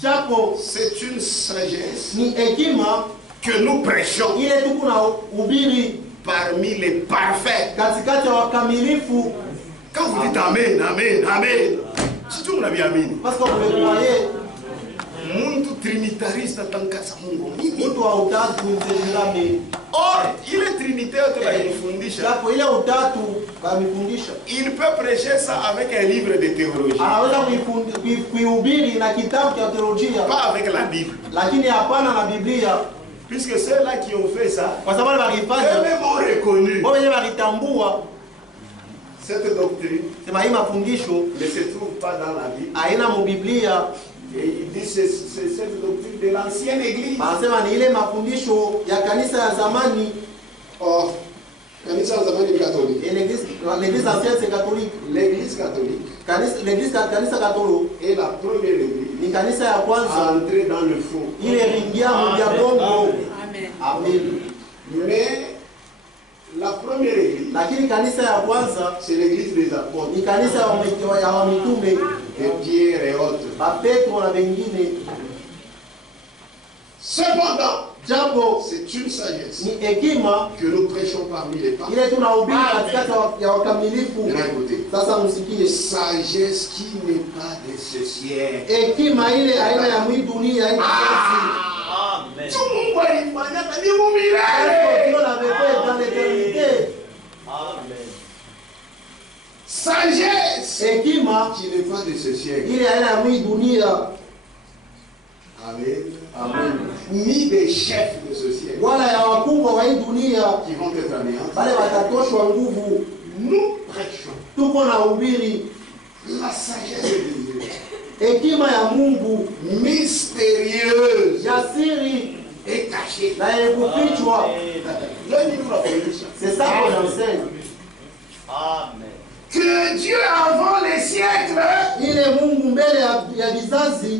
Japo c'est une sagesse ni hekima que nous prêchons ile tuko na ubiri parmi les parfaits. katikati ya wakamilifu. Quand vous dites Amen, Amen, Amen, si tu me l'as bien Amen. Parce que vous le croyez. Muntu trinitariste tankasa Mungu. Mtu wa utatu mzee. Or, il est trinitaire tu vas kufundisha. Japo ile utatu kamifundisha. Il peut prêcher ça avec un livre de théologie. Anaweza kuihubiri na kitabu cha teolojia. Pas avec la Bible. Lakini hapana na Biblia. Puisque ceux-là qui ont fait ça, kwa sababu walifanya eux-mêmes ont reconnu. Wao wenyewe walitambua cette doctrine. Sema hii mafundisho ne se trouve pas dans la Bible. Haina mu Biblia. Et il dit c'est cette doctrine de l'ancienne église. Anasema ni ile mafundisho ya kanisa ya zamani. Oh, kanisa ya zamani ni catholique. L'église ancienne c'est catholique. L'église catholique. Kanisa katolo. Et la première église. Ni kanisa ya kwanza. Entrer dans le fond. Ile ringia mu ya bongo. Amen. Amen. Mais la première église. Lakini kanisa ya kwanza c'est l'église des apôtres. Ni kanisa ya mitume. Et Pierre et autres. Petro na wengine. Cependant, japo c'est une sagesse ni hekima que nous prêchons parmi les parfaits. Ile tunahubiri katikati ya wakamilifu. Sasa msikie sagesse qui n'est pas de ce siècle. Hekima ile aina ya hii dunia hii Amen. Mungu alifanya ni mumilele. Dieu l'avait fait dans l'éternité. Amen. Sagesse hekima qui n'est pas de ce siècle. Ile aina ya hii dunia. Amen. Amen. Ni des chefs de ce siècle. Wala ya wakubwa wa hii dunia qui vont être anéantis. Wale watatoshwa nguvu. Nous prêchons. Tuko na ubiri la sagesse de Dieu. Hekima ya Mungu mystérieuse. Ya siri et cachée. Na kufichwa. C'est ça qu'on enseigne. Amen. Que Dieu avant les siècles. Ile Mungu mbele ya vizazi.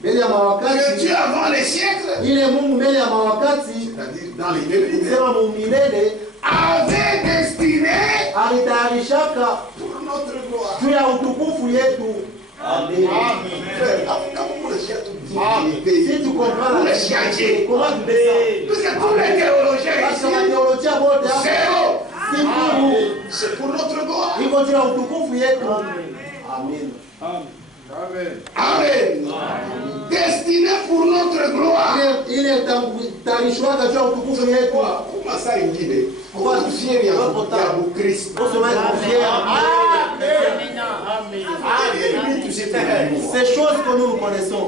Mbele ya mawakati. Que Dieu avant les siècles. Ile Mungu mbele ya mawakati. C'est-à-dire dans l'éternité. Sema milele. Avait destiné. Alitayarishaka. Pour notre gloire. Juu ya utukufu yetu. Amen. Si tu comprends la vérité, comment tu fais ça? Parce que tous les théologiens Parce que les théologiens vont dire c'est pour notre gloire. Il faut dire utukufu yetu. Amen. Amen. Amen. Destiné pour notre gloire. Il est tarishwaka juu ya utukufu yetu. Comment ça ingine? Pourquoi tu fier ya Christ? Ces choses que nous connaissons,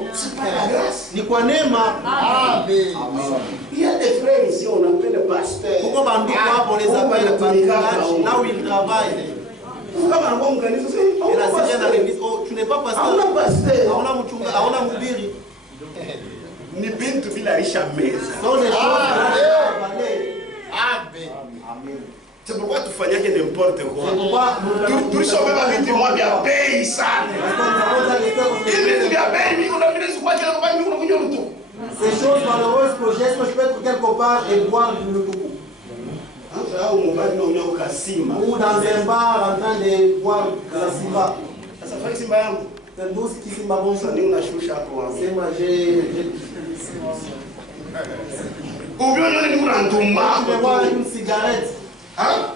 ni kwa neema. Il y a des frères ici, on appelle les pasteurs. Pourquoi banduku hapo les appelle pasteurs? Là où ils travaillent. Tu n'es pas pasteur. Hauna mchunga, hauna mhubiri. Ni bintu bila risha meza. Amen. C'est pourquoi tu fais que n'importe quoi. Tu sauves ma vie, tu m'as bien payé ça. Ces choses malheureuses que j'ai, est-ce que je peux être quelque part et boire du tout? Ou dans un bar en train de boire la simba. C'est douce qui simba bon ça. C'est moi, j'ai... Ou bien on est nous en tomba. Je vais boire une cigarette. Hein?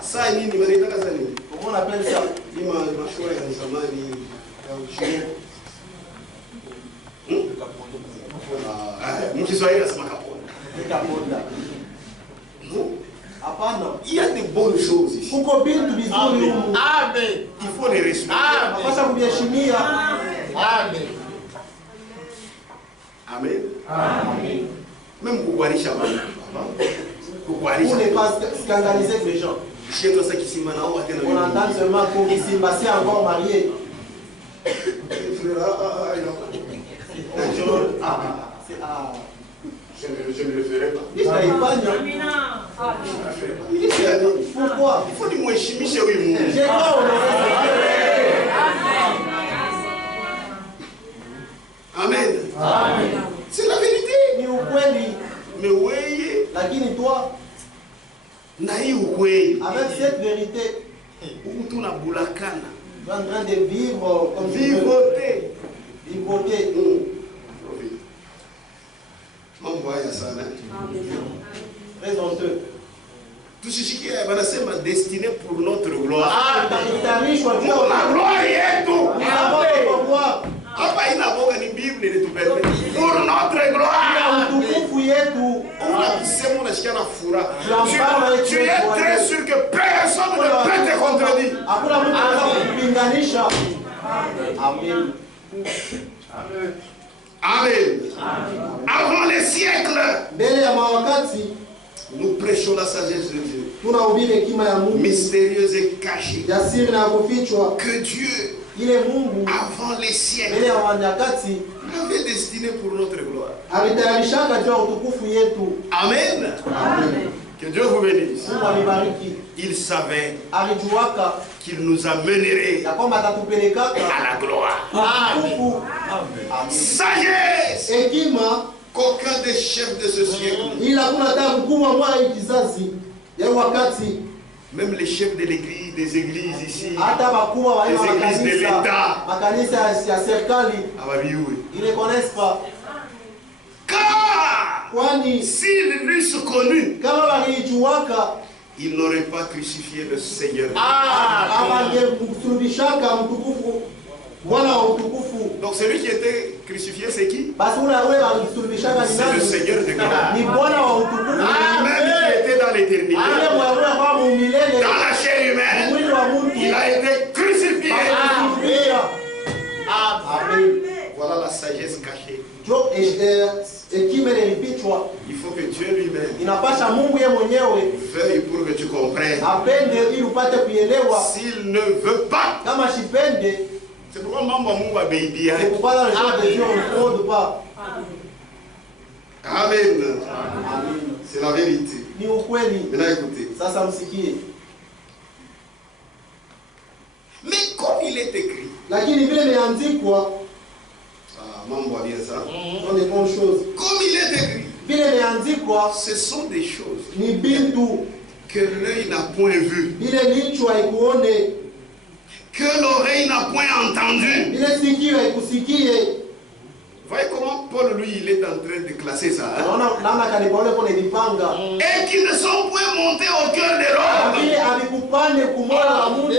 Ça, comment on appelle ça? Il y a de bonnes choses ici. Amen. Il faut les respecter. Amen. Amen. Amen. Même kukuarisha bana. Pour ne pas scandaliser les gens. On entend seulement pour ici, c'est encore marié. Je ne le ferai pas. Pourquoi? Il faut dire moi chimie chez lui. J'ai pas Amen. Amen. C'est la vérité. Mais oui. Lakini toi, avec cette vérité, mtu unabulakana. Tu es en train de vivre comme tu veux. Vivoter. Vivoter. Mambo haya sana. Très honteux. Tusishikie wanasema destiné pour notre gloire. Utarishwa juu Pour la gloire yetu. kwa gloire. Hapa inaboga ni Biblia inatupeleka. Pour notre gloire. Utukufu yetu. Unasema unashikia na furaha. Tu es très sûr que personne ne peut te contredire. Hakuna mtu anaweza kupinganisha. Amen. Amen. Avant les siècles, Mbele ya mawakati nous prêchons la sagesse de Dieu. tunahubiri hekima ya Mungu. Mystérieuse et cachée. Ya siri na kufichwa. Que Dieu, Ile Mungu avant les mbele siècles, ya wanyakati avait destiné pour notre gloire. alitayarishaka juu ya utukufu yetu. Amen. Amen. Que Dieu vous bénisse. Mungu amibariki. Il savait Alijuaka qu'il nous amènerait ya kwamba atatupelekaka à la gloire. utukufu. Sagesse Hekima qu'aucun des chefs de ce siècle, ila hakuna hata mkubwa mwa hii kizazi ya wakati, même les chefs de l'église, des églises ici, hata wakubwa wa les églises de l'État, makanisa ya serikali ils ne connaissent pas. car Kwani s'ils l'eussent connu, kama walijuaka ils n'auraient pas crucifié le Seigneur. abangemsulubishaka mtukufu Bwana wa utukufu. Donc celui qui était crucifié, c'est qui? Basi ule walisulubishaka ni C'est le nani? Seigneur de gloire. Ni Bwana wa utukufu. Même qui était dans l'éternité, Ale mwana kwa mumilele dans la chair humaine, mwili wa mtu. il a été crucifié. Amen. Voilà la sagesse cachée. Jo hekima ilifichwa. Il faut que Dieu lui-même Inapasha Mungu yeye mwenyewe veuille pour que tu comprennes. apende ili upate kuelewa. S'il ne veut pas, Kama shipende, c'est pourquoi Mambo Mungu a béni. c'est pourquoi dans le genre de Dieu on ne fraude pas. Amen. C'est la vérité. Ni ukweli. Maintenant écoutez. Sasa msikie. Mais comme il est écrit, Lakini vile imeandikwa, Mambo a bien ça. sont des bonnes choses. Comme il est écrit, Vile imeandikwa ce sont des choses ni bintu que l'œil n'a point vu, vile lichwa haikuone, que l'oreille n'a point entendu. vile sikio haikusikie. Voyez comment Paul, lui, il est en train de classer ça. Hein? Naona namna kanipaole kone vipanga. Et qui ne sont point montés au cœur de l'homme. Vile avikupande kumola wa Mungu.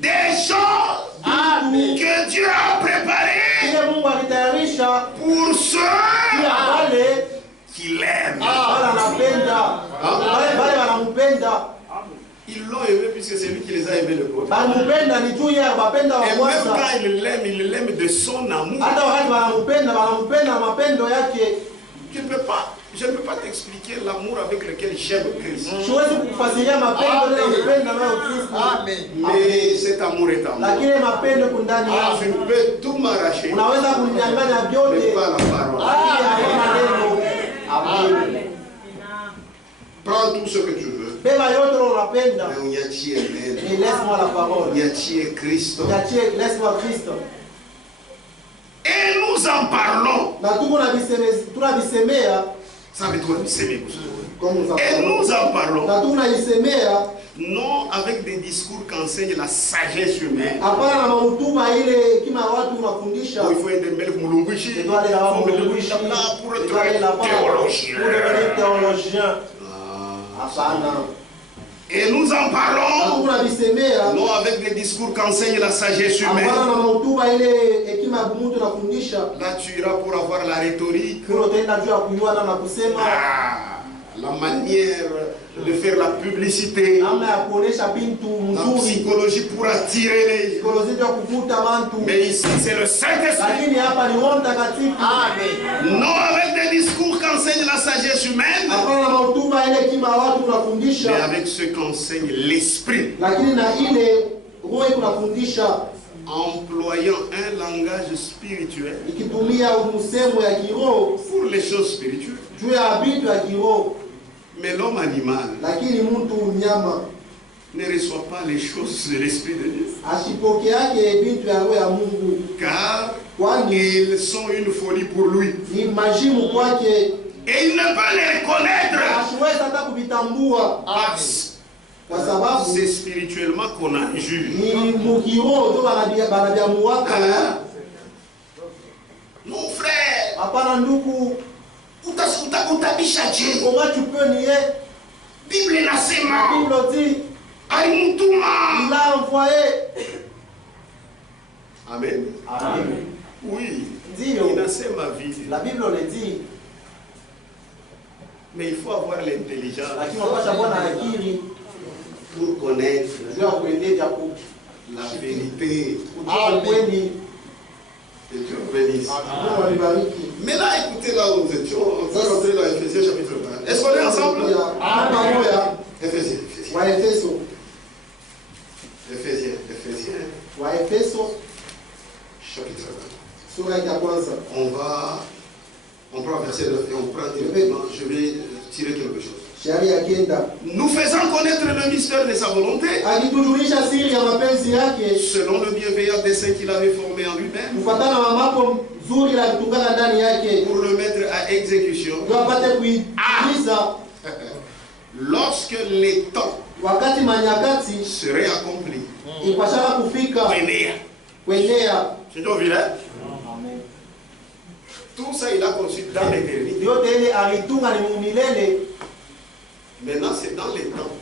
Des choses que Dieu a préparées Vile Mungu alitayarisha pour ceux pia wale qui l'aiment. wale anapenda. Wale wanampenda. Ils l'ont aimé puisque c'est lui qui les a aimés le premier. Wanampenda ni juu ya wapenda wa Et même kwanza. quand il l'aime de son amour. Hata wakati wanampenda na mapendo yake. Je ne peux pas t'expliquer l'amour avec lequel j'aime Christ. Siwezi kukufasiria mapendo na mpenda nayo Kristo. Mais cet amour est en moi. Lakini mapendo kundani yako. Je peux tout m'arracher. Unaweza kunyang'anya Mais vyote. pas la parole. Lakini haina neno. Amen. Prends tout ce que tu veux. Beba yote unapenda. Mais uniachie neno. Et laisse-moi la parole. Uniachie Kristo. Niachie, laisse-moi Kristo. Et nous en parlons. Na tunavisemea Ça veut dire s'aimer. comme nous en Et parlons. nous en parlons. Na tunaisemea Non avec des discours qu'enseigne la sagesse humaine. hapana na mahutuba ile kima watu unafundisha. Il faut aider le mulunguishi. Tu dois aller là-bas Il faut mulunguishi. pour Tu être dois aller là-bas théologien. pour devenir théologien. Hapana. Et nous en Na parlons. tunavisemea Non avec des discours qu'enseigne la sagesse humaine. hapana na mahutuba ile hekima ya mtu unafundisha. Là tu iras pour avoir la rhétorique. Kule utaenda juu ya kujua na kusema La manière de faire la publicité. namna ya kuonesha bintu La mzuri. psychologie pour attirer les gens. Psikoloji ya kuvuta watu. Mais ici c'est le Saint-Esprit. Lakini hapa ni Roho Mtakatifu. Non avec des discours qu'enseigne la sagesse humaine. Hapana na mahutuba ile kima watu Mais unafundisha. avec ce qu'enseigne l'Esprit. Lakini na ile roho kunafundisha Employant un langage spirituel ikitumia msemo ya kiroho pour les choses spirituelles. juu ya vitu ya kiroho. Mais l'homme animal Lakini mtu mnyama ne reçoit pas les choses de l'Esprit de Dieu. asipoke yake vitu ya roho ya Mungu. Car Kwani ils sont une folie pour lui. ni majimu kwake. Et il ne peut les reconnaître Asiwezi hata kuvitambua. Kwa sababu c'est spirituellement qu'on a jugé. ni mukiro to banabia muwaka. Non frère. Hapana ndugu. Utabisha Dieu. Comment tu peux nier? Bible inasema. Bible dit. Alimutuma. Il a envoyé. Amen. Amen. Oui. Dio. Inasema vile. La Bible le dit. Mais il faut avoir l'intelligence. Lakini unapaswa kuwa na akili pour connaître la vérité. Kweli. Que Dieu bénisse. Maintenant, écoutez là où nous étions. On va rentrer dans Ephésiens chapitre 1. Est-ce qu'on est ensemble? Ephésiens. Ephésiens. Chapitre 1. On prend verset 9 et on prend directement. Je vais tirer quelque chose. Nous faisons connaître le mystère de sa volonté. Selon le bienveillant dessein qu'il avait formé en lui-même. Pour le mettre à exécution. Lorsque les temps seraient accomplis. C'est donc vilain. Tout ça, il a conçu dans l'éternité. Maintenant, c'est dans les temps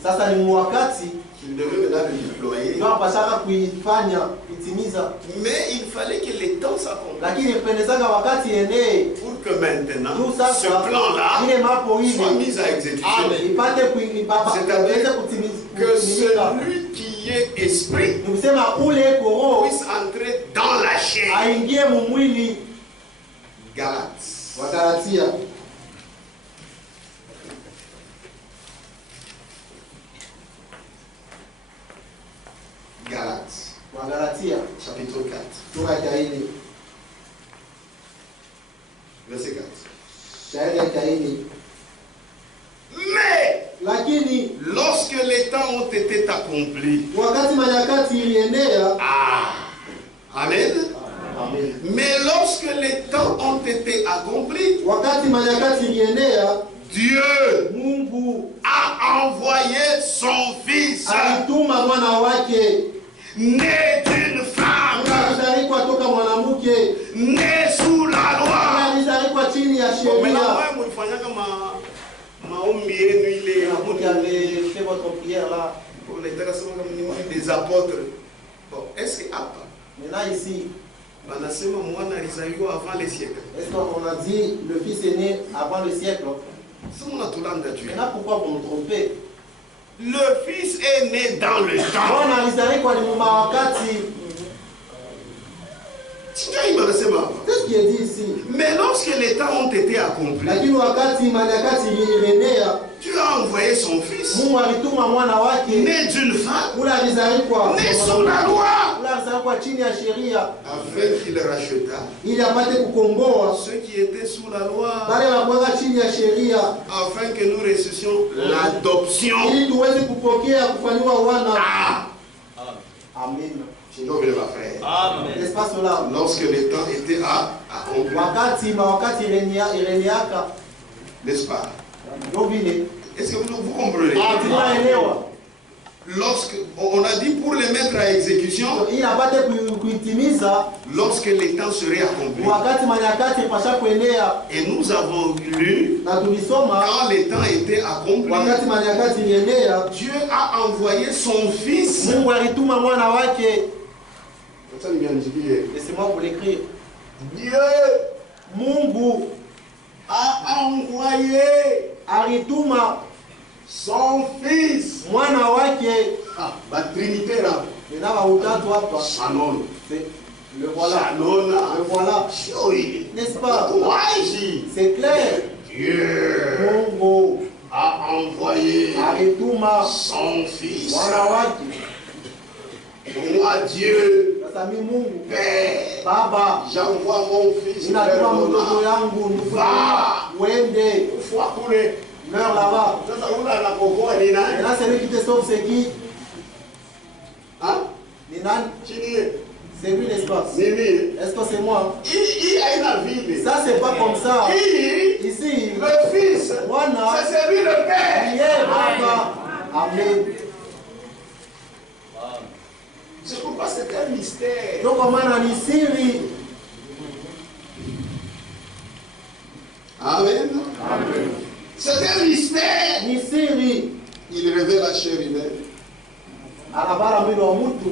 qu'il devait maintenant le déployer. Mais il fallait que les temps s'accomplissent. Pour que maintenant, ce plan-là soit mis à exécution. C'est-à-dire que celui qui est esprit puisse entrer dans la chair. Galates. Galates. Chapitre 4. Verset 4. Mais lorsque les temps ont été accomplis. Amen. Mais lorsque les temps ont été accomplis, Dieu a envoyé son fils né d'une femme, né sous la loi. Des apôtres. Bon, est-ce que maintenant ici, avant les siècles. Est-ce qu'on a dit le fils est né avant le siècle? Maintenant pourquoi vous me trompez? Le fils est né dans le temps. Qu'est-ce qui est dit ici? Mais lorsque les temps ont été accomplis, Dieu a envoyé son fils, né d'une femme, né sous la loi, afin qu'il racheta ceux qui étaient sous la loi, afin que nous ressuscitions l'adoption. Amen. Donc, ma frère, lorsque les temps étaient accomplis, n'est-ce pas? Est-ce que vous comprenez? Lorsque on a dit pour les mettre à exécution, lorsque les temps seraient accomplis. Et nous avons lu, quand les temps étaient accomplis, Dieu a envoyé son fils. Laissez-moi vous l'écrire. Dieu Mungu a envoyé son fils. Mwana wake. La Trinité là. Shalom. Le voilà. Shalom. Le voilà. N'est-ce pas? C'est clair. Dieu Mungu a envoyé son fils. Mwana wake. Moi Dieu, Père, Baba, j'envoie mon fils. Va, Wende, meurs là-bas. Et là, celui qui te sauve, c'est qui? Hein? C'est lui, n'est-ce pas? Est-ce que c'est moi? Ça, c'est pas comme ça. Ici, le fils, c'est lui le Père. Baba. Amen. pourquoi c'est un mystère. Donc maana ni siri. Amen. Amen. C'est un mystère. Ni siri. Il révèle la chair humaine. Anabara mwili wa mtu.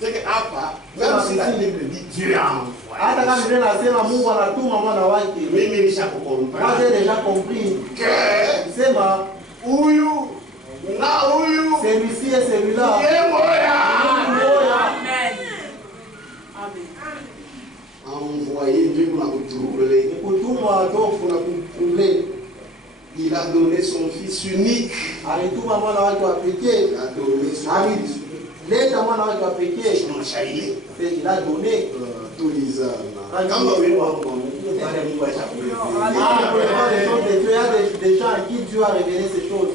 C'est que hapa, même si la Bible dit Dieu a envoyé. Hata kama Biblia inasema Mungu anatuma mwana wake. Mimi nishakukomprendre. Moi j'ai déjà compris. Que sema huyu na huyu celui-ci et celui-là. Dieu moya. Amen. Envoyé Dieu pour nous troubler. Kutumwa ndio kuna kumle. Il a donné son fils unique. Alituma mwana wake wa pekee. Il a donné son fils. Leta mwana wake wa pekee. Il a donné tous les âmes. Quand vous voyez, il y a des gens à qui Dieu a révélé ces choses.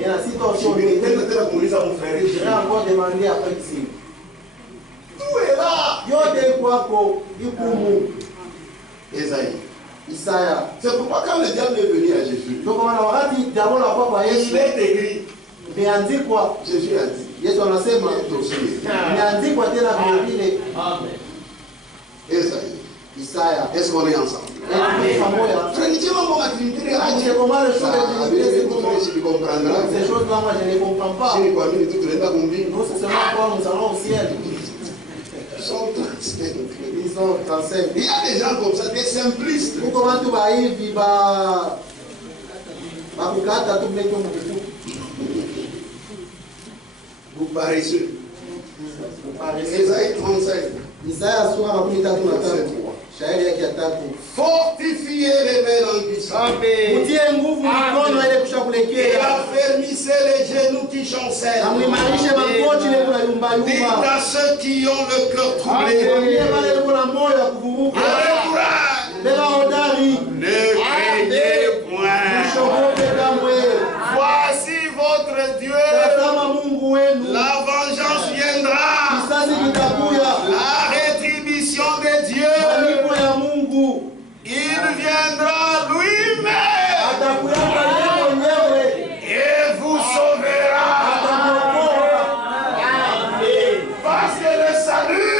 Et ainsi, je vais encore demander après ici. Tout est là. Yote kwako ikumu. Esaïe. Isaya. C'est pourquoi quand le diable est venu à Jésus, Donc wakati diabo la kwa Yesu, il est écrit. Imeandikwa. Jésus a dit. Yesu anasema imeandikwa tena vile vile. Amen. Esaïe. Isaya. Est-ce qu'on est ensemble? Amen. Ces choses-là, moi, je ne les comprends pas. Nous, c'est seulement quand nous allons au ciel. Ils sont transcendés. Il y a des gens comme ça, des simplistes. Comment tu vas y vivre? Vous paresseux. Esaïe 37. Isaya sura makumi tatu na tatu. Shairi yake ya tatu. Fortifiez les mains en puissance. Mutie nguvu mikono ile kushakulekea. Et affermissez les genoux qui chancellent. Na muimarishe magoti ile kuna yumba yumba. Dites à ceux qui ont le cœur troublé. Wale kuna moyo wa kuvuruga. Beba hodari. Ne craignez point. Voici votre Dieu. La vengeance viendra. La rétribution de Dieu. Il viendra lui-même et vous sauvera. Parce que le salut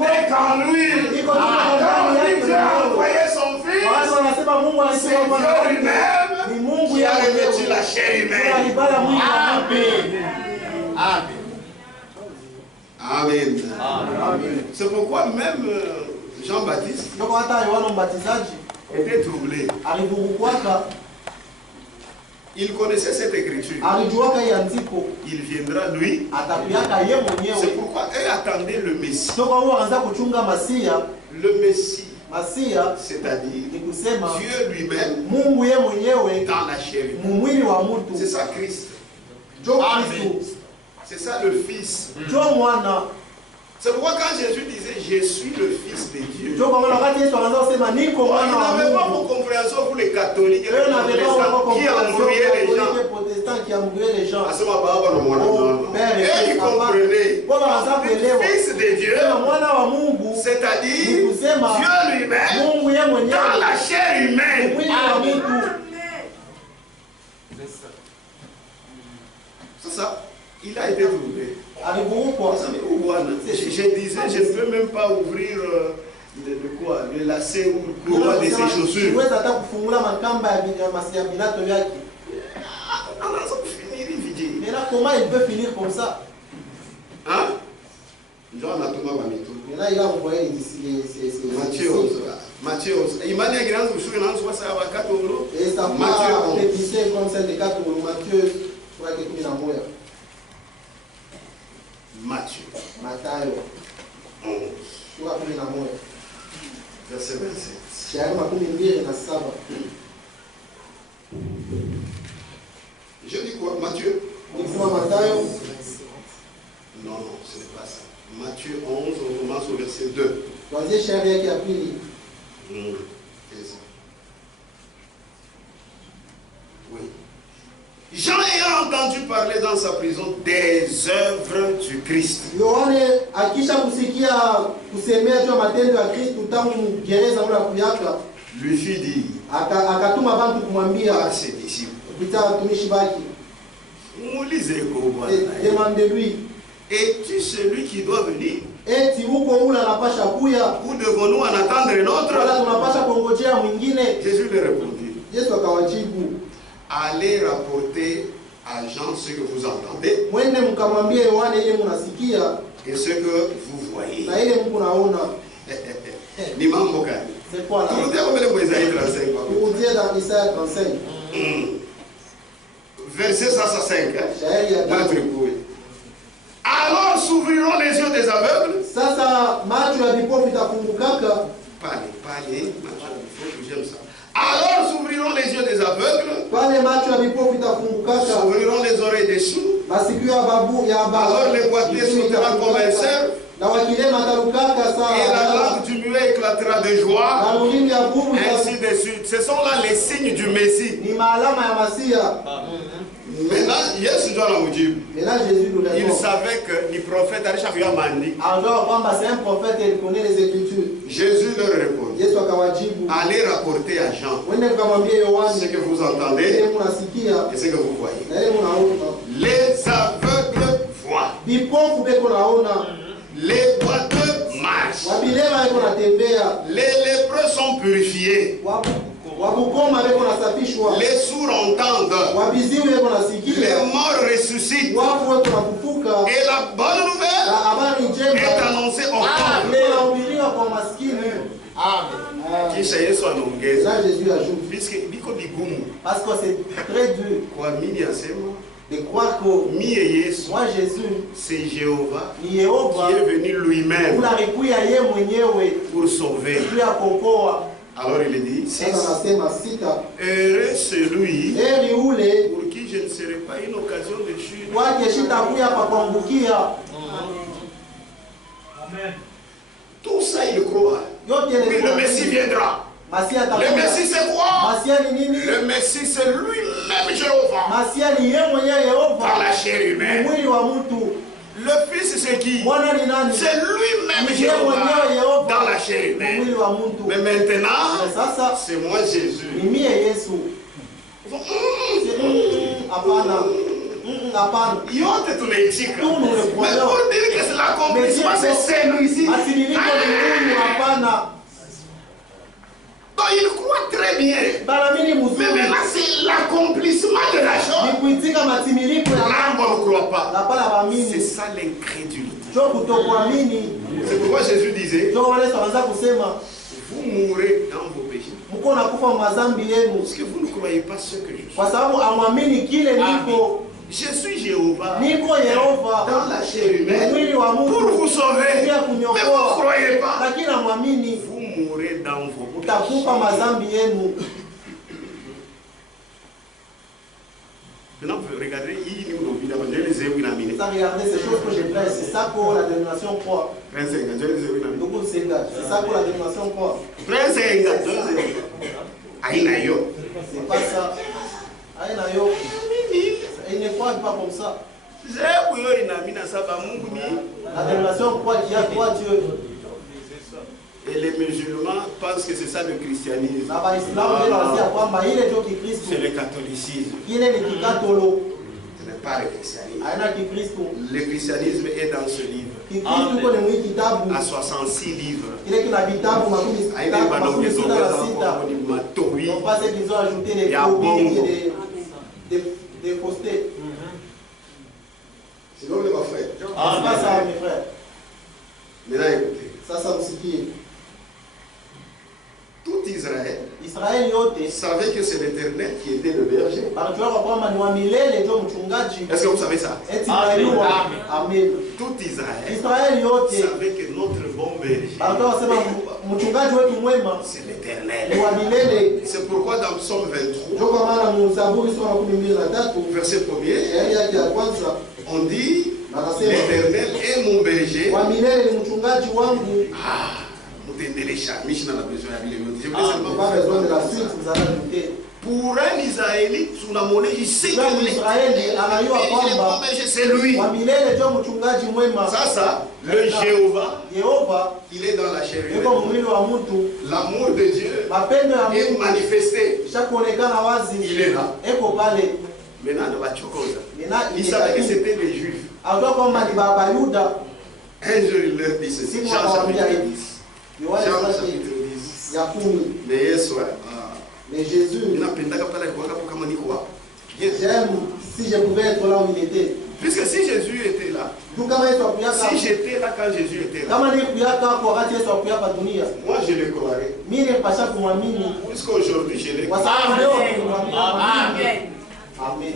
n'est qu'en lui. Quand Dieu a envoyé son fils, c'est Dieu lui-même qui a revêtu la chair humaine. Amen. Amen. C'est pourquoi même Jean-Baptiste était troublé. Il connaissait cette écriture. Il viendra lui. C'est pourquoi eux attendaient le Messie. Le Messie, c'est-à-dire Dieu lui-même dans la chair. C'est ça Christ. Amen. C'est ça le Fils. C'est pourquoi quand Jésus disait je suis le Fils de Dieu, il n'avait pas vos compréhensions pour les catholiques et les protestants qui embrouillaient les gens. À ce moment-là, et ils comprenaient le Fils de Dieu, c'est-à-dire Dieu lui-même dans la chair humaine. C'est ça. Il a été troublé. Je disais, je ne peux même pas ouvrir le lacet ou le courroie de ses chaussures. Comment il peut finir comme ça? Hein? Là, il a envoyé Matthieu 11. Matthieu 11. Et ça va répéter comme celle de 4 ou Matthieu. Matthieu. Matthieu 11. Verset 27. Je dis quoi? Matthieu? Non, non, ce n'est pas ça. Matthieu 11, on commence au verset 2. Oui. Jean ayant entendu parler dans sa prison des œuvres du Christ. Lui fit dire à ses disciples. Demandez-lui. Es-tu celui qui doit venir? Eti uko ule anapasha kuya. Ou devons-nous en attendre un autre? Wala tunapasha kungojea mwingine. Jésus leur répondit. Yesu akawajibu. Allez rapporter à Jean ce que vous entendez. Mwende mkamwambie Yohana ile mnasikia. Et ce que vous voyez. Na ile mko naona. Ni mambo gani? C'est quoi là? Turudia kwa mbele Isaïe 35. Turudie dans Isaïe 35. Verset 105. Shairi ya 4. Alors s'ouvriront les yeux des aveugles. Sasa macho ya vipofu itafungukaka. Parlez, j'aime ça. Alors s'ouvriront les yeux des aveugles. Pale macho ya vipofu itafungukaka. S'ouvriront les oreilles des sourds. Masikio ya babu ya babu. Alors les boiteux sauteront comme un cerf. Na wakilema tarukaka sawa. Et la langue du muet éclatera de joie. Na ulimi ya bubu. Ainsi de suite. Ce sont là les signes du Messie. Ni maalama ya Masia. Maintenant, Yesu doit la moudir. Il savait que le prophète a mandi. C'est un prophète et il connaît les Écritures. Jésus leur répond. Allez rapporter à Jean ce que vous entendez et ce que vous voyez. Les aveugles voient. Les boiteux marchent. Les lépreux sont purifiés. Les sourds entendent. Les morts ressuscitent. Et la bonne nouvelle est annoncée au peuple. Kisha Yesu anaongeza. Parce que c'est très dur de croire que moi Jésus, c'est Jéhovah qui est venu lui-même pour sauver. Alors il dit, heureux celui pour qui je ne serai pas une occasion de chute. Tout ça il croit. Mais le Messie viendra. Le Messie c'est quoi? Le Messie c'est lui-même Jéhovah. Par la chair humaine. Le Fils c'est qui? C'est lui-même Jéhovah dans la chair humaine. Mais maintenant, c'est moi Jésus. Yote tunaitika. Mais pour dire que c'est l'accomplissement, c'est celui-ci. Donc il croit très bien. Mais maintenant c'est l'accomplissement de la chose. Là on ne croit pas. C'est ça l'incrédulité. C'est pourquoi Jésus disait, vous mourrez dans vos péchés. Parce que vous ne croyez pas ce que je suis. Je suis Jéhovah dans la chair humaine pour vous sauver. Mais vous ne croyez pas. Vous mourrez dans vos péchés. Maintenant, vous regardez, regardez ces choses que je fais, c'est ça pour la dénomination croit. C'est ça pour la dénomination croit. C'est pas ça. Ils ne croient pas comme ça. La dénomination croit qu'il y a trois dieux. Et les musulmans pensent que c'est ça le christianisme. C'est le catholicisme. Ce n'est pas le christianisme. Le christianisme est dans ce livre. À 66 livres. Il y a bongo. Des postés. C'est donc mes frères. C'est pas ça, mes frères. Maintenant écoutez. Ça me Tout Israël savait que c'est l'Éternel qui était le berger. Est-ce que vous savez ça? Amen. Tout Israël savait que notre bon berger, c'est l'Éternel. C'est pourquoi dans Psaume 23, verset 1er, on dit, l'Éternel est mon berger. Pour un Israélite, sous la monnaie, il sait que c'est lui. Ça, le Jéhovah, il est dans la chair humaine. L'amour de Dieu est manifesté. Il est là. Maintenant, il savait que c'était les Juifs. Un jour il leur dit ceci. Jean chapitre 10. Jean chapitre 10. Mais Yesu, mais Jésus, j'aime si je pouvais être là où il était. Puisque si Jésus était là, si j'étais là quand Jésus était là, moi je le croirais. Puisqu'aujourd'hui je le crois. Amen. Amen.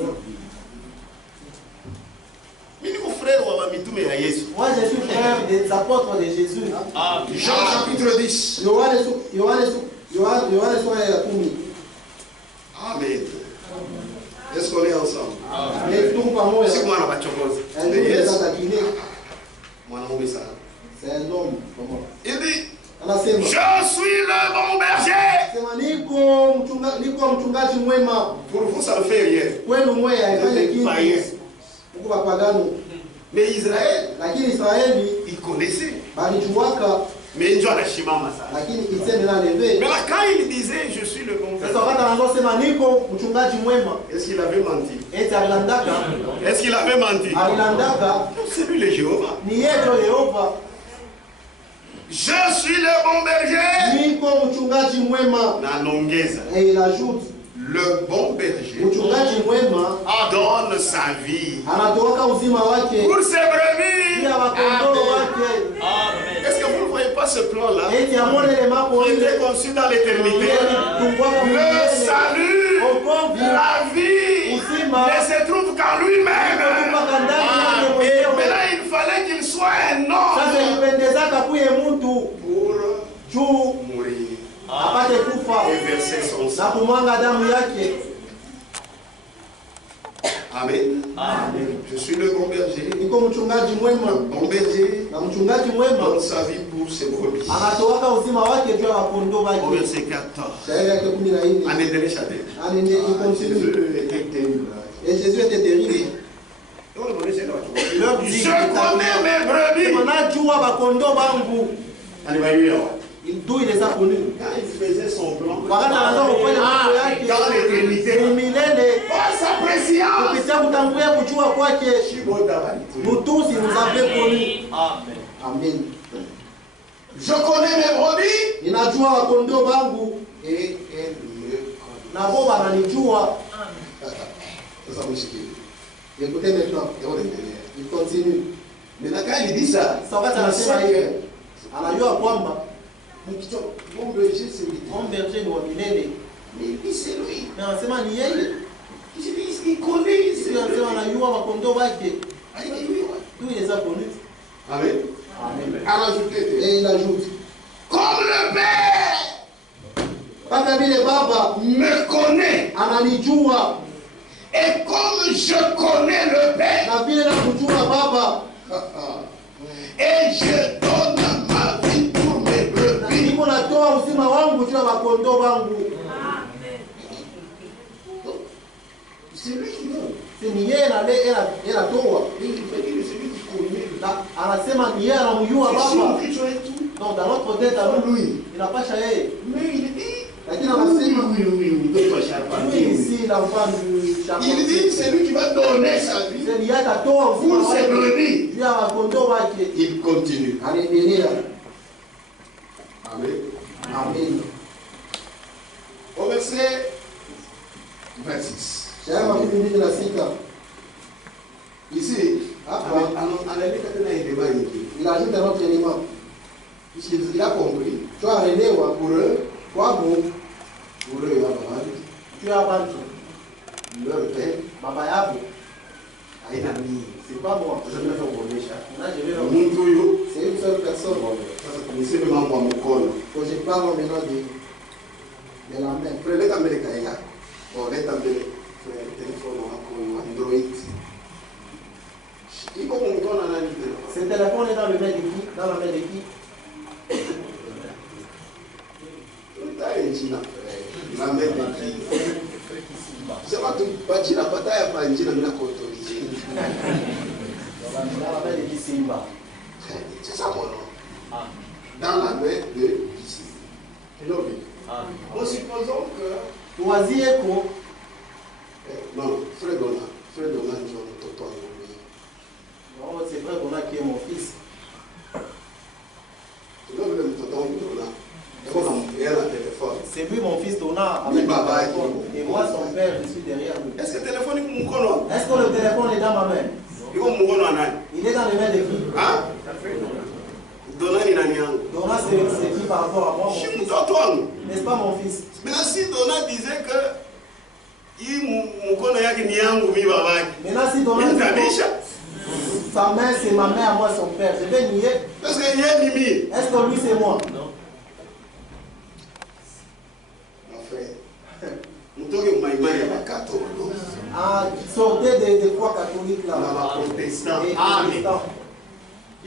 Moi je suis frère des apôtres de Jésus. Jean chapitre 10. Amen. Est-ce qu'on est ensemble? C'est un homme. Il dit, je suis le bon berger. Pour vous, ça ne fait rien. Mais Israël, il connaissait. Mais il quand il disait je suis le bon berger, est-ce qu'il avait menti? Est-ce qu'il avait menti? C'est lui le Jéhovah. Je suis le bon berger. Et il ajoute, le bon berger donne sa vie pour ses brebis. Est-ce que vous ne voyez pas ce plan-là qui était conçu dans l'éternité? Le salut, la vie ne se trouve qu'en lui-même. Maintenant, il fallait qu'il soit un homme pour mourir et verser son sang. Amen. Amen. Je suis le bon berger. Le bon berger donne sa vie pour ses brebis. Au verset 14. Et Jésus était terrible. Je connais mes brebis. Alléluia. D'où il les a connus. Il faisait son plan. Dans l'éternité. Par sa préscience. Nous tous, il nous avait connus. Amen. Je connais mes brebis. Et elle me connaît. Écoutez maintenant. Il continue. Mais quand il dit ça, mon berger c'est lui. Mon berger nous a milele. Mais il dit c'est lui. Mais anasema ni yeye. Il connaît. Sisi anasema anajua makondo wake. Tous les a connus. Amen. Amen. Et il ajoute. Comme le Père Paka vile baba me connaît. Ananijua. Et comme je connais le Père. Na vile nakujua baba. Et je donne ma vie pour mes brebis. Niko natoa uzima wangu juu ya makondo wangu. C'est lui qui donne. C'est ni yeye anatoa. Anasema ni yeye anamjua baba. Donc dans notre tête à nous, inapasha yeye. Mais il dit. Lakini anasema oui. Ici l'enfant du charpentier. Il dit c'est lui qui va donner sa vie. C'est lui atatoa pour ses brebis. Juu ya makondo wake. Il continue. Anaendelea. Amen. Amen. Au verset 26. Ici, il ajoute un autre élément. Puisqu'il a compris. Tu as réné pour eux, tu as vendu. Leur père, Baba yabo. C'est pas moi. C'est une seule personne. Que je parle maintenant de la main. Ce téléphone est dans le main de qui? Dans la main de qui? La main de qui? C'est pas tout. Pas la bataille à Panjina, mais la autorisé. Dans la main de qui Simba? C'est ça mon nom. Dans la main de ici. Nous supposons que. Toisieko. Non, Frère Donald, John Toto. Non, frère Dona qui est mon fils. C'est lui mon fils Dona avec le téléphone. Et moi son père, je suis derrière lui. Est-ce que le téléphone est mon colon? Est-ce que le téléphone est dans ma main? Il est dans les mains de qui? Hein? Dona c'est qui par rapport à moi, mon fils? N'est-ce pas mon fils? Mais si Dona disait que maintenant si Dona sa main c'est ma main à moi son père, je vais nier. Est-ce que lui c'est moi? Ah, sortez des foi catholiques là.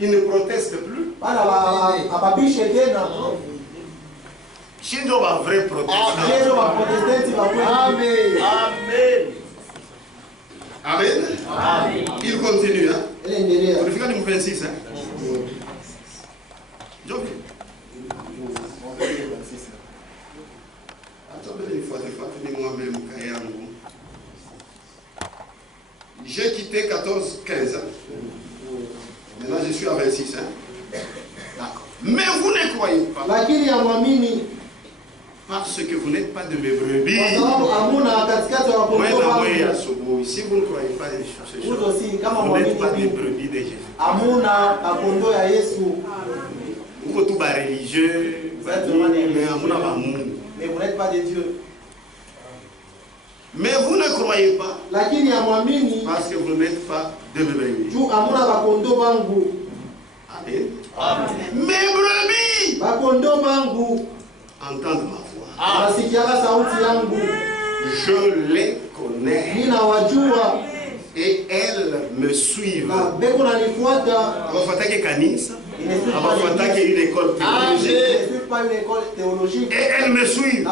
Et il ne proteste plus. Shinzo va vrai protestant. Amen. Amen. Amen. Il continue. Hein? Purificat numéro 26. Hein? J'ai quitté 14, 15 ans. Maintenant je suis à 26. Hein? D'accord. Mais vous ne croyez pas. Parce que vous n'êtes pas de mes brebis. Si vous ne croyez pas des choses, vous n'êtes pas des brebis de Jésus. Vous êtes tous religieux, mais vous n'êtes pas des dieux. Mais vous ne croyez pas parce que vous n'êtes pas de mes brebis. Amen. Amen. Mes brebis entendent ma voix. Je les connais. Et elles me suivent. Une école théologique. Et elles me suivent.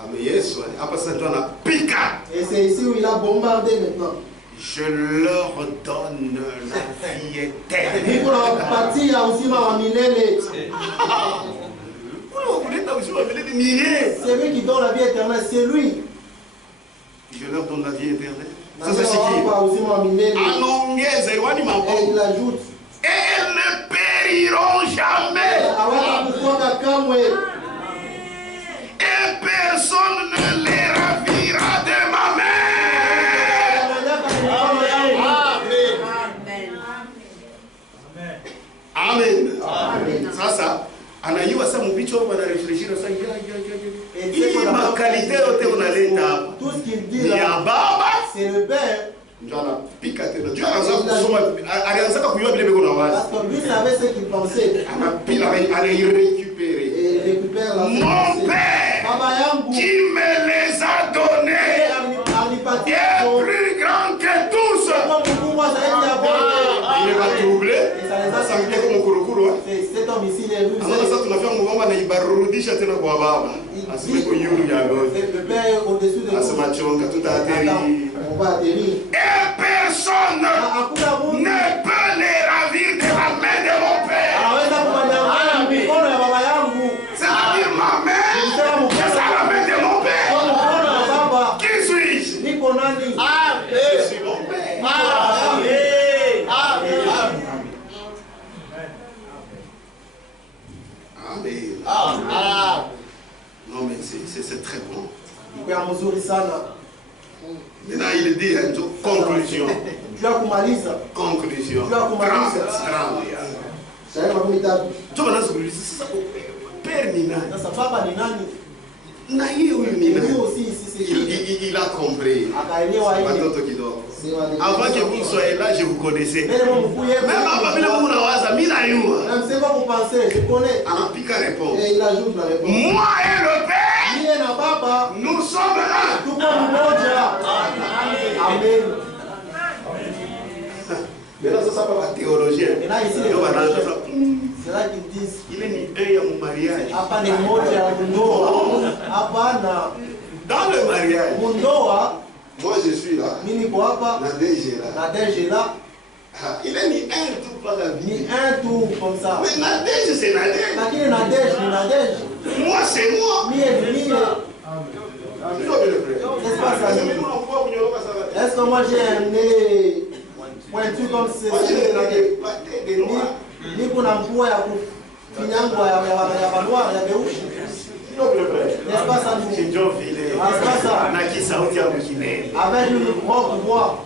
Ah mais yes, après ça on a piqué. Et c'est ici où il a bombardé maintenant. Je leur donne la vie éternelle. C'est lui qui donne la vie éternelle, c'est lui. Je leur donne la vie éternelle. Ça c'est ce qui est. Et il ajoute. Et elles ne périront jamais. Et personne ne les ravira de ma main. Amen. Amen. Ça. Anayua sa mbicho wana réfléchir ça ma qualité yote unaleta hapa. Tout ce qu'il dit là, c'est le père. Njana pika tena. Dieu alianza kuyua vile beko na wazi. Parce que lui savait ce qu'il pensait. Anapila allait récupérer. Et il récupère la mon père qui me les a donnés est plus grand que tous. Il va troubler. Ça me fait comme kurukuru. Cet homme ici, il est rusé. Alors ça tunafanya mgongo na ibarudisha tena kwa baba. Asime kwa yulu ya gozi. Le père est au-dessus de nous. Asema chonga tutateri. On va atterrir. Et personne ne peut les ravir de la main de mon père. C'est-à-dire ma main, c'est la main de mon père. Qui suis-je? Je suis mon père. Amen. Non mais c'est très bon. Maintenant il dit conclusion. Conclusion. Père Nina. Il a compris. Avant que vous soyez là, je vous connaissais. Même avant que vous ne sais pas vous pensez, je connais. Et il ajoute la réponse. Moi et le Père, nous sommes là. Amen. Maintenant, ça va pas théologien. C'est là qu'ils disent. Il est né un à mon mariage. Dans le mariage. Moi je suis là. Nadège est là. Il est ni un tout par la vie. Ni un tout comme ça. Mais Nadège c'est Nadège. Moi c'est moi. Est-ce que moi j'ai un nez pointu comme c'est. Moi, j'ai des noirs. Niko na mvua ya kufinyangwa ya banwari ya beushi. N'est-ce pas ça nous? C'est John Vile. Ah, c'est pas ça. Naki sauti ya mkine. Avec une grande voix.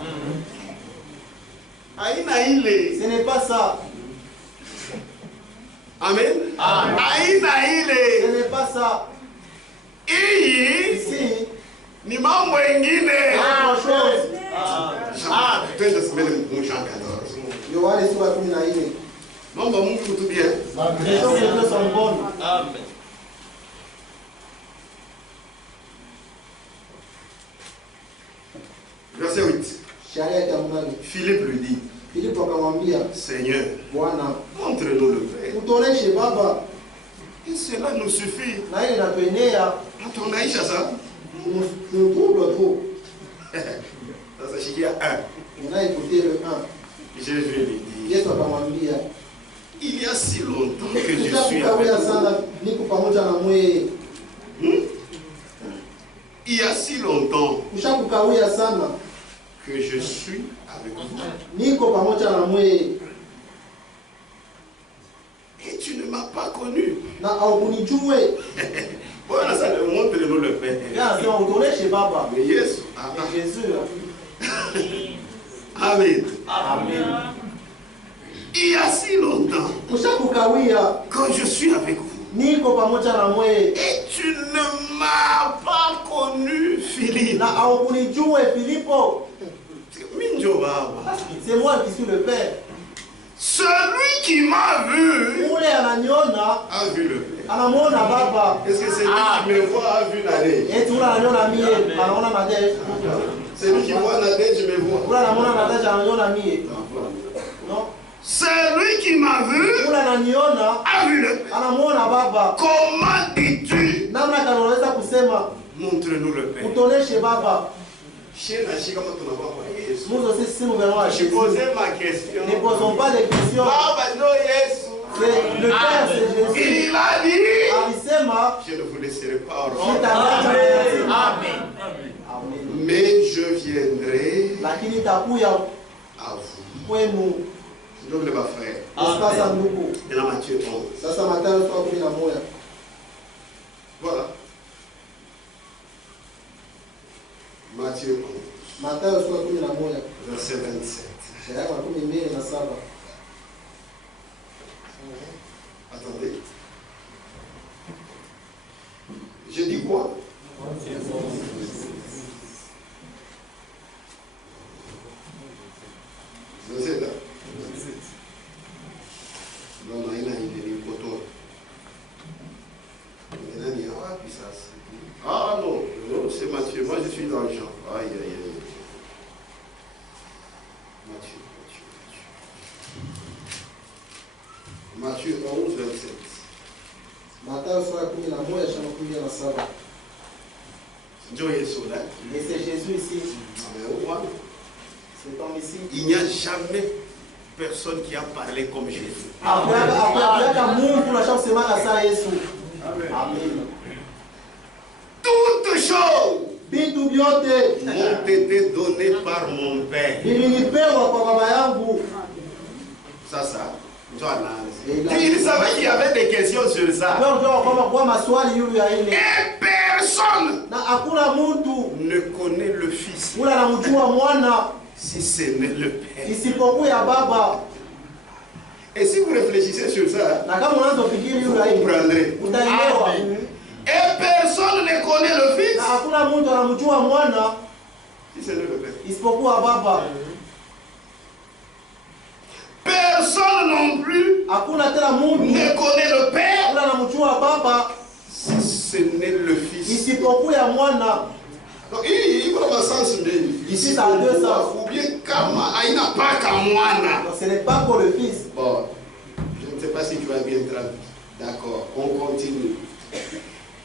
Aïna ile. Ce n'est pas ça. Amen. Aïna Ce ile. n'est pas ça. Ici, Ni mambo ingine. autre chose. Twende mbele mchanga. Yohane sura 14. Mambo ya Mungu kutubia. Les choses de Dieu sont bonnes. Amen. Verset 8. Sharia ya mnani. Philippe lui dit, Filipo akamwambia, Seigneur, Bwana, montre-nous le Père. utuoneshe Baba, Et cela nous suffit. na ile inatuenea. Tunaisha ça. Nous trouble trop. Sasa shikia 1. On a écouté le 1. Jésus lui dit, Yesu akamwambia, il y a si longtemps que je suis avec Tushakukawia vous. sana, niko pamoja na mweye. Il y a si longtemps Tushakukawia sana, que je suis avec vous. niko pamoja na mweye. Et tu ne m'as pas connu. Na haukunijue. Voilà, ça montre-nous le Père. Sema utuoneshe Baba. Mais Yesu, Et Jésus. Amen. Amen. Il y a si longtemps Tushakukawia, que je suis avec vous. niko pamoja na mweye. Et tu ne m'as pas connu, Philippe. Na haukunijue Filipo. Minjo Baba. C'est moi qui suis le Père. Celui qui m'a vu Ule ananiona, a vu le Père. anamuona Baba. Est-ce que c'est lui qui me voit a vu Nadej? Eti ule ananiona mie, anaona Nadej. C'est lui qui voit Nadej, je me vois. Ule anamuona Nadej, ananiona mie. Non? Celui qui m'a vu Ule ananiona, a vu le Père. anamuona Baba. Comment dis-tu? Namna gani unaweza kusema Montre-nous le Père. utoneshe Baba? Nous aussi, si nous venons à Je Jésus, posais ma question. ne posons pas des questions. Baba, no, Yesu. C'est le Père, c'est Jésus. Il a dit, Alisema, je ne vous laisserai pas hors. sitaacha Amen. Amen. Mais je viendrai Lakini itakuya à vous. kwenu. Donc, le bas frère. Sasa ndugu. Et là, Matthieu 11. Sasa Mathayo sura 11. Voilà. Matthieu 11, Mathayo sura 11. verset 27. Sheria ya 27. Attendez. Je dis quoi? Verset là. Non, non, il a une photo. Ah non, non, c'est Matthieu. Moi, je suis dans Jean. Aïe, aïe, aïe. Matthieu, Matthieu. Matthieu 11, 27. Mathayo sura 11 17. Dieu est sur là. Et c'est Jésus ici. C'est comme ici. Il n'y a jamais personne qui a parlé comme Jésus. Après Mungu tunashaka kusemaka saa Yesu. Amen. Toutes choses Vitu vyote m'ont été données par mon Père. vilinipewa kwa baba yangu. Ça. Il savait qu'il y avait des questions sur ça. Leo ndio kama kwa maswali yule ya ile. Et personne Na hakuna mtu ne connaît le Fils ule anamjua mwana si ce n'est le Père. isipokuwa ya baba. Et si vous réfléchissez sur ça, Na kama unaanza kufikiri yule ya vous ile, comprendrez. utaelewa. Et personne ne connaît le Fils Na hakuna mtu anamjua mwana si ce n'est le Père. isipokuwa baba. Personne non plus Hakuna tena mtu ne connaît le Père ule anamjua baba si ce n'est le Fils. isipokuwa ya mwana. Donc, il va dans le sens Ici, ça a deux sens. ou bien kama aina pas kamwana. Donc ce n'est pas pour le fils. Bon, je ne sais pas si tu vas bien traduire. D'accord, on continue.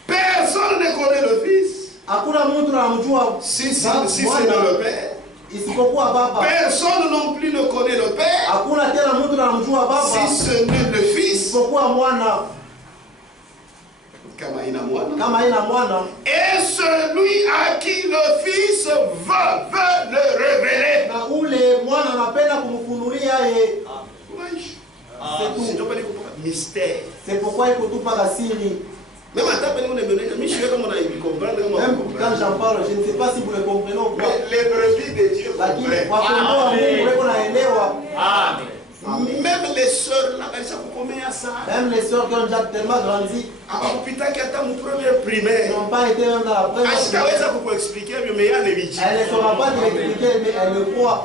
Personne ne connaît le Fils Hakuna mtu anamjua si ce n'est le Père. isipokuwa baba. Personne non plus ne connaît le Père Hakuna tena mtu anamjua baba si ce n'est le Fils. isipokuwa mwana. Kama kama haina mwana, et celui à qui le Fils veut le révéler. na ule mwana anapenda kumfunulia yeye. Mystère. C'est pourquoi il faut tout par la Syrie. Même quand j'en parle, je ne sais pas si vous le comprenez ou pas. Les brebis de Dieu comprennent. Même les sœurs là, elles savent combien ça. Même les sœurs qui ont déjà tellement grandi. Primaire. N'ont pas été même dans la première. Elle ne saura pas te l'expliquer, mais elle le croit.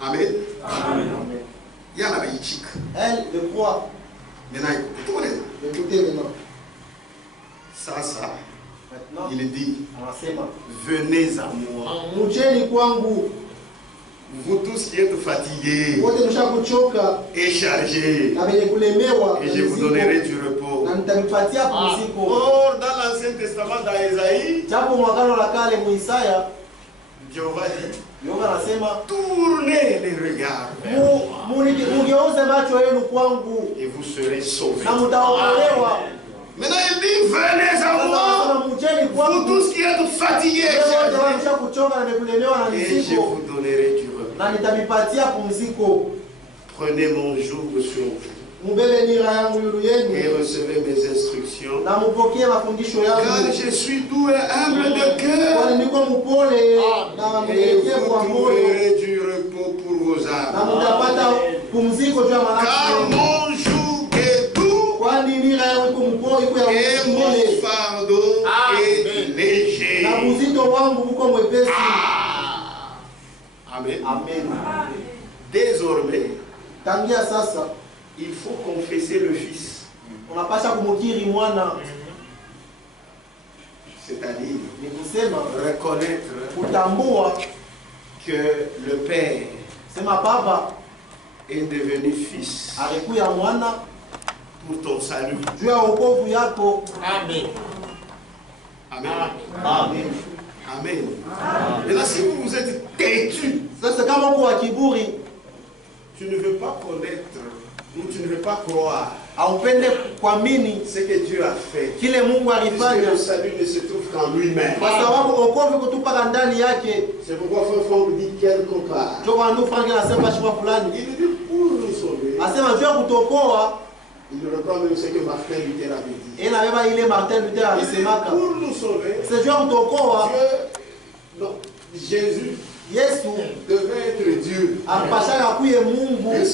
Amen. Amen. Elle le croit. Maintenant, écoutez maintenant. Ça, maintenant, il dit, anasema, venez à moi. Mujeni kwangu. Vous tous qui êtes fatigués wote mshakuchoka et chargés, na wenye kulemewa, et je vous donnerai du repos. Na nitampatia pumziko. Or, dans l'Ancien Testament d'Ésaïe, japo mwagano la kale mu Isaya, Jéhovah dit, Yehova anasema, tournez les regards mugeuze macho yenu kwangu et vous serez sauvés. na mtaokolewa. Maintenant il dit, venez à moi, vous tous qui êtes fatigués et je vous donnerai du repos. Prenez mon joug sur vous et recevez mes instructions, car je suis doux et humble de cœur, et vous trouverez du repos pour vos âmes. Car mon joug est doux et mon fardeau est léger. Amen. Désormais, il faut confesser le Fils. C'est-à-dire reconnaître que le Père est devenu Fils pour ton salut. Amen. Amen. Amen. Amen. Maintenant, si vous vous êtes têtu, tu ne veux pas connaître ou tu ne veux pas croire ce que Dieu a fait. Puisque le salut ne se trouve qu'en lui-même. C'est pourquoi Frère dit quelque part. Il dit pour nous sauver. Il reprend même ce que Martin Luther avait dit. Il dit pour nous sauver, Dieu, non, Jésus devait être Dieu. Parce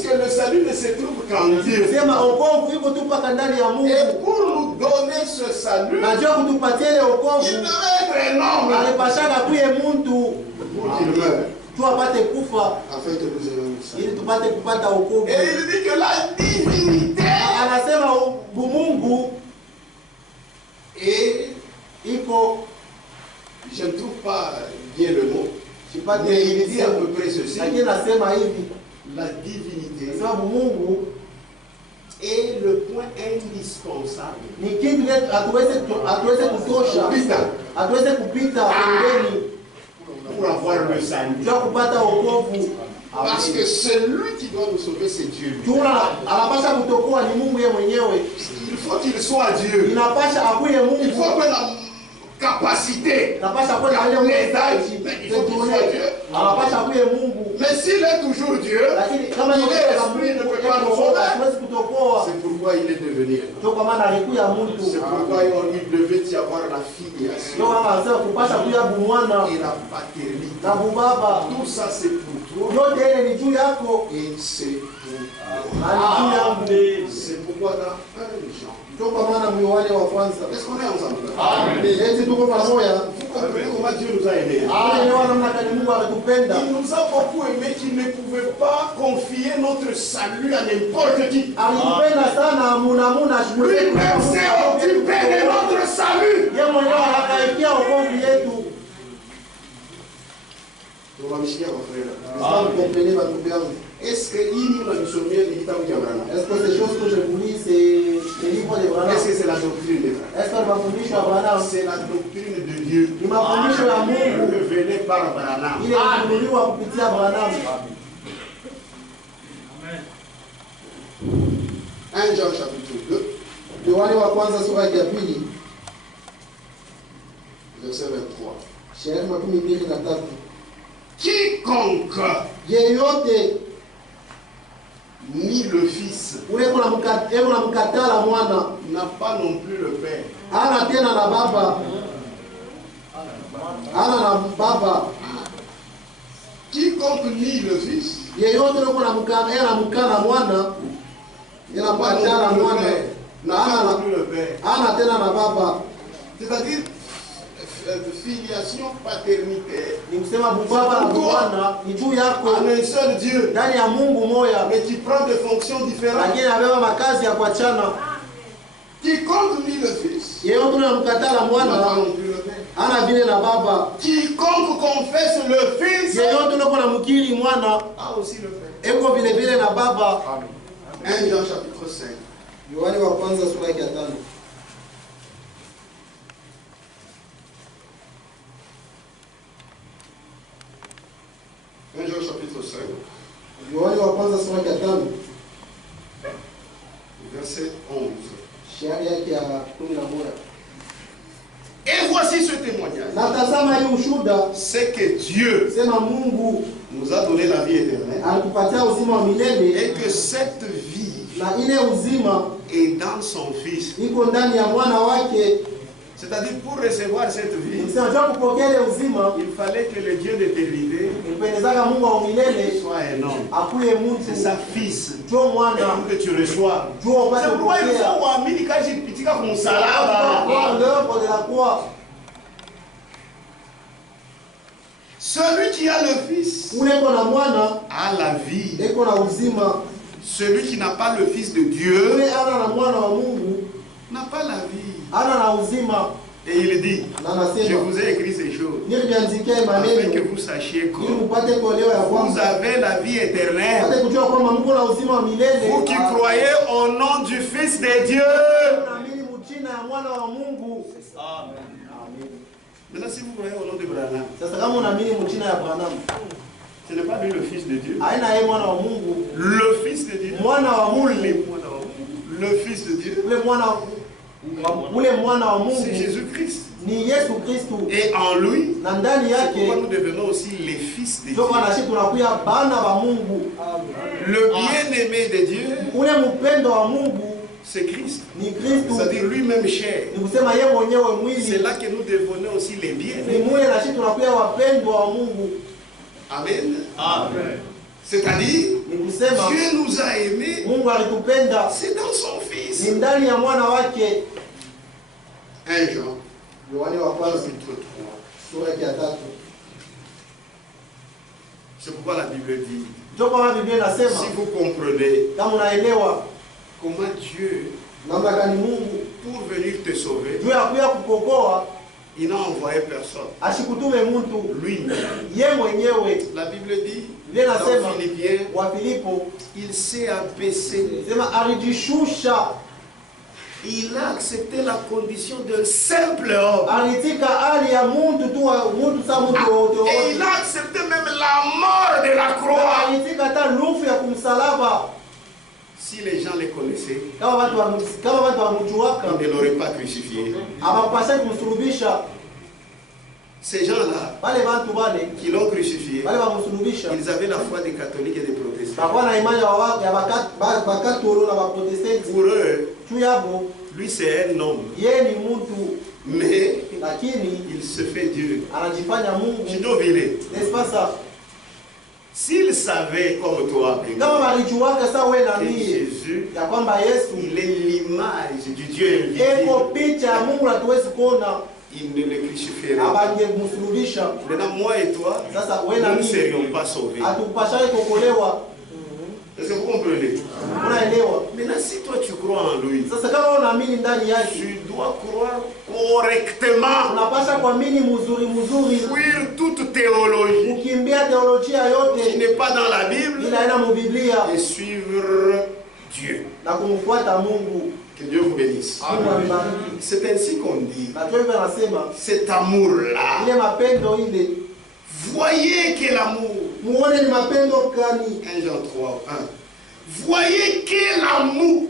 que le salut ne se trouve qu'en Dieu. Et pour nous donner ce salut, il devait être un homme. Pour qu'il meure. Afin que nous ayons le salut. Et il dit que la divinité et je ne trouve pas bien le mot. Mais il dit à peu près ceci. La divinité est le point indispensable pour avoir le salut. Parce que celui qui doit nous sauver, c'est Dieu. Il faut qu'il soit Dieu. Il faut que la capacité, il faut qu'il soit Dieu. Mais s'il est toujours Dieu, l'esprit ne peut pas nous sauver. C'est pourquoi il est devenu. C'est pourquoi il devait y avoir la filiation et la paternité. Tout ça c'est pour toi et c'est pour moi. C'est pourquoi dans 1 Jean, est-ce qu'on est ensemble? Vous comprenez comment Dieu nous a aimés? Il nous a beaucoup aimés qu'il ne pouvait pas confier notre salut à n'importe qui. Lui-même s'est occupé de notre salut. Est-ce que ces choses que je vous lis, c'est les livres de Branham? Est-ce que c'est la doctrine de Branham? C'est la doctrine de Dieu. Révélée par Branham. 1 Jean chapitre 2. Yohane wa kwanza sura ya pili verset 23. shairi 23. Quiconque Yeyote nie le Fils ule kuna mkatala mwana n'a pas non plus le Père. ana tena na baba. Ana na baba. Quiconque nie le Fils Yeyote ule kuna mkana mwana ila mkatala mwana n'a pas non plus le Père. ana tena na baba. C'est-à-dire filiation, paternité. Ni kusema baba na mwana ni juu yako En un seul Dieu. ndani ya Mungu moya, Mais qui prend des fonctions différentes. lakini abeba makazi ya kuachana. Quiconque nie le Fils Yeyote ule mkatala n'a pas mwana non plus le Père. ana vile na baba. Quiconque confesse le Fils Yeyote ule kuna mkiri mwana a aussi le Père. eko vile vile na baba. 1 Jean chapitre 5. Yohane wa kwanza sura ya 5. 1 Jean chapitre 5, Yohane wa kwanza sura ya 5 verset 11. shairi yake ya 11. Et voici ce témoignage. Na tazama hii ushuhuda, C'est que Dieu sema Mungu nous a donné la vie éternelle alitupatia uzima wa milele, et que cette vie na ile uzima est dans son Fils. iko ndani ya mwana wake. C'est-à-dire, pour recevoir cette vie, Nikisema jua kupokea ile uzima, il fallait que le Dieu d'éternité ilipendezaka Mungu wa milele soit un homme. akuye C'est mtu sa fils. jo mwana Pour que tu reçois. jo upate C'est pourquoi il kupokea. faut kuamini kazi pitika kumsalaba. L'œuvre de la croix. Celui qui a le Fils Ule iko na mwana a la vie. iko na uzima. Celui qui n'a pas le Fils de Dieu Ule ana na mwana wa Mungu n'a pas la vie. ana na uzima. Et il dit, Na je nasema vous ai écrit ces choses niliandikia afin que maneno vous sachiez que ili mpate kuelewa ya vous kwamba avez la vie éternelle. mpate kujua kwamba Mungu na uzima wa milele. Vous qui croyez au nom du Fils de Dieu. Naamini mchina ya mwana wa Mungu. Amen. Maintenant, si vous croyez au nom de Branham, Sasa kama unaamini mchina ya Branham, ce n'est pas lui le Fils de Dieu. haina yeye mwana wa Mungu, Le Fils de Dieu. mwana wa Mungu, Le Fils de Dieu. ule mwana wa Mungu C'est Jésus-Christ. ni Yesu Kristo, Et en lui, na ndani c'est yake pourquoi nous devenons aussi les fils de Dieu. ndio maana sisi tunakuya bana wa Mungu. Le bien-aimé de Dieu, Ule mpendo wa Mungu c'est Christ. ni Kristo, C'est-à-dire lui-même chair. ni kusema yeye mwenyewe C'est mwili. là que nous devenons aussi les Ni bien-aimés. mule na sisi tunakuya wapendwa wa Mungu. Amen. C'est-à-dire, Ni kusema Dieu nous a aimés, Mungu alitupenda c'est dans son Fils. ni ndani ya mwana wake. 1 Jean, Yohane wa kwanza chapitre 3. sura ya 3. C'est pourquoi la Bible dit, Ndio kama Biblia inasema si vous comprenez kama unaelewa comment Dieu, namna gani Mungu pour venir te sauver, juu ya kuya kukokoa il n'a envoyé personne. ashikutume mtu Lui-même. ye mwenyewe. La Bible dit, Biblia inasema dans Philippiens, wa Filipo il s'est abaissé. sema alijishusha, Il a accepté la condition d'un simple homme. alitika hali ya mtu tu sa mtu wote Et il wote, a accepté même la mort de la croix. alitika hata lufu ya kumsalaba. Si les gens les connaissaient, Kama watu wamjuaka ils ne l'auraient pas crucifié. abapasha kumsulubisha. Ces gens-là Wale watu wale qui l'ont crucifié, wale wamsulubisha ils avaient la foi des catholiques et des protestants. bakuwa na imani ya bakatolo na baprotestanti Pour eux, juu yabo. lui c'est un homme, Yeye ni mtu mais lakini il se fait Dieu. anajifanya Mungu. Chidovile, N'est-ce pas ça? s'il savait comme toi Kama walijuaka saa wewe na que mimi Jésus, ya kwamba Yesu il est l'image du Dieu eko invisible, picha ya Mungu na tuwezi kuona, il ne le crucifierait pas. abangemsulubisha. Maintenant, moi et toi, Sasa wewe na nous ne mimi serions pas sauvés. hatukupashaye kuokolewa. Est-ce que vous comprenez? Unaelewa? Maintenant, si toi tu crois en lui, Sasa kama wewe unaamini ndani yake, tu dois croire correctement, unapasha kuamini mzuri mzuri, fuir toute théologie ukimbia teolojia qui yote n'est pas dans la Bible ila ina mu Biblia et suivre Dieu. na kumfuata Mungu. Que Dieu vous bénisse. Mungu abariki. C'est ainsi qu'on dit, Na Biblia inasema cet amour-là. ile mapendo ile, Voyez quel amour. muone ni mapendo gani. 1 Jean 3, 1. Voyez quel amour.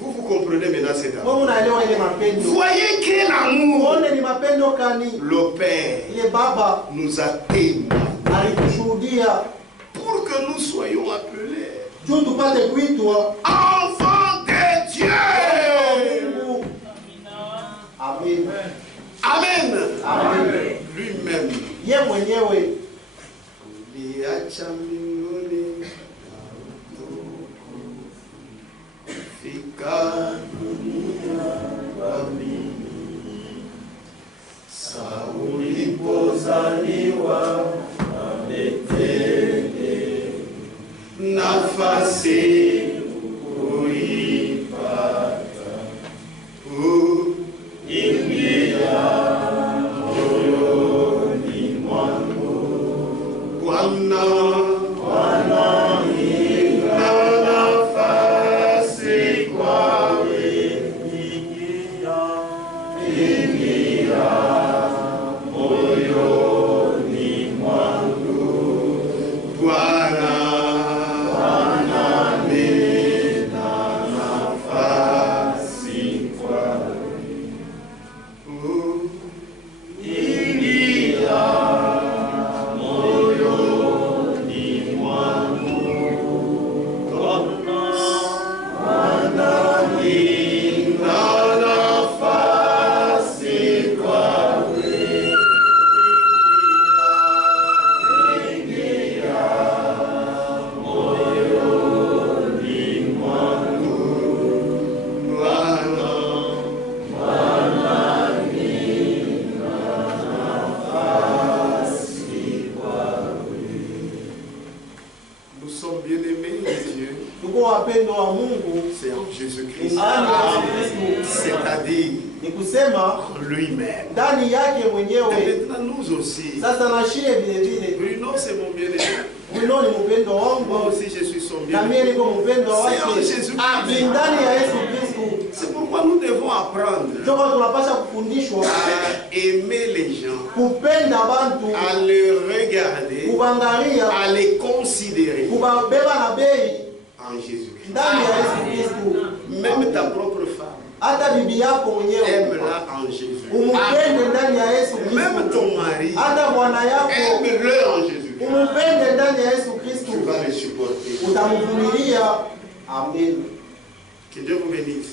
Vous comprenez maintenant cet amour. Voyez quel amour. Le Père nous a témoigné pour que nous soyons appelés enfants de Dieu. Amen. Amen. Amen. Lui-même. Sauli pozaliwa ametende nafasi kuipata ingia moyoni mwangu Bwana c'est en Jésus-Christ. C'est-à-dire lui-même. Maintenant nous aussi. Bruno c'est mon bien-aimé. Moi aussi je suis son bien-aimé. C'est en Jésus-Christ. C'est pourquoi nous devons apprendre à aimer les gens, à les regarder, à les considérer en Jésus-Christ. Même ta propre femme, aime-la en Jésus. Même ton mari, aime-le en Jésus-Christ. Tu vas le supporter. Amen. Que Dieu vous bénisse.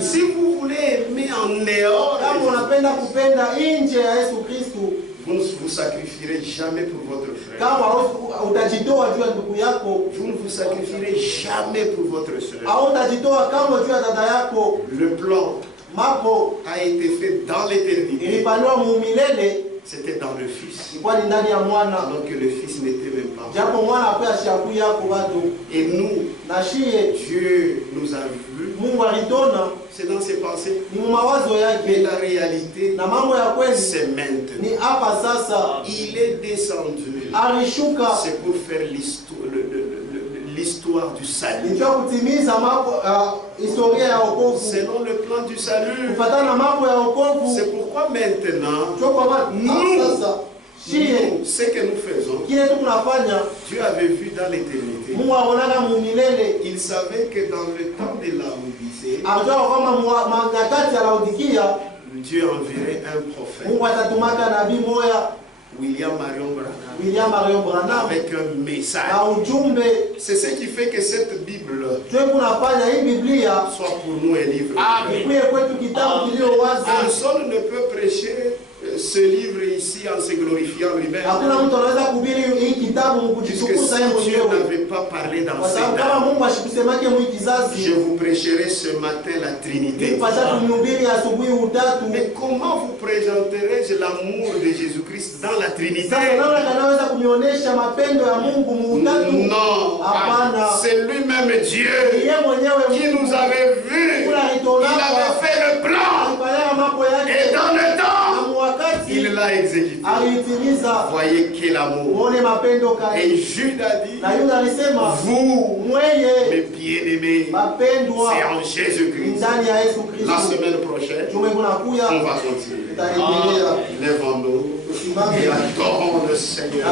Si vous voulez aimer en dehors, vous ne vous sacrifierez jamais pour votre frère. Vous ne vous sacrifierez jamais pour votre soeur. Le plan a été fait dans l'éternité. C'était dans le Fils. Alors que le Fils n'était même pas. Et nous, Dieu nous a vus. C'est dans ses pensées. Mais la réalité, c'est maintenant. Il est descendu. C'est pour faire l'histoire du salut. Selon le plan du salut. C'est pourquoi maintenant, nous, ce que nous faisons, Dieu avait vu dans l'éternité. Il savait que dans le temps de Dieu enverrait un prophète, William Marion Branham, avec un message. C'est ce qui fait que cette Bible soit pour nous un livre. Personne ne peut prêcher ce livre ici en se glorifiant lui-même. Puisque si Dieu n'avait pas parlé dans ces temps, je vous prêcherai ce matin la Trinité. Mais comment vous présenterai-je l'amour de Jésus-Christ dans la Trinité? Non, c'est lui-même Dieu qui nous avait vus. Il avait fait le plan. Et dans le temps, il l'a exécuté. Voyez quel amour. Et Jude a dit, vous, mes bien-aimés, c'est en Jésus-Christ. La semaine prochaine, on va continuer. Lèvons-nous et adorons le Seigneur.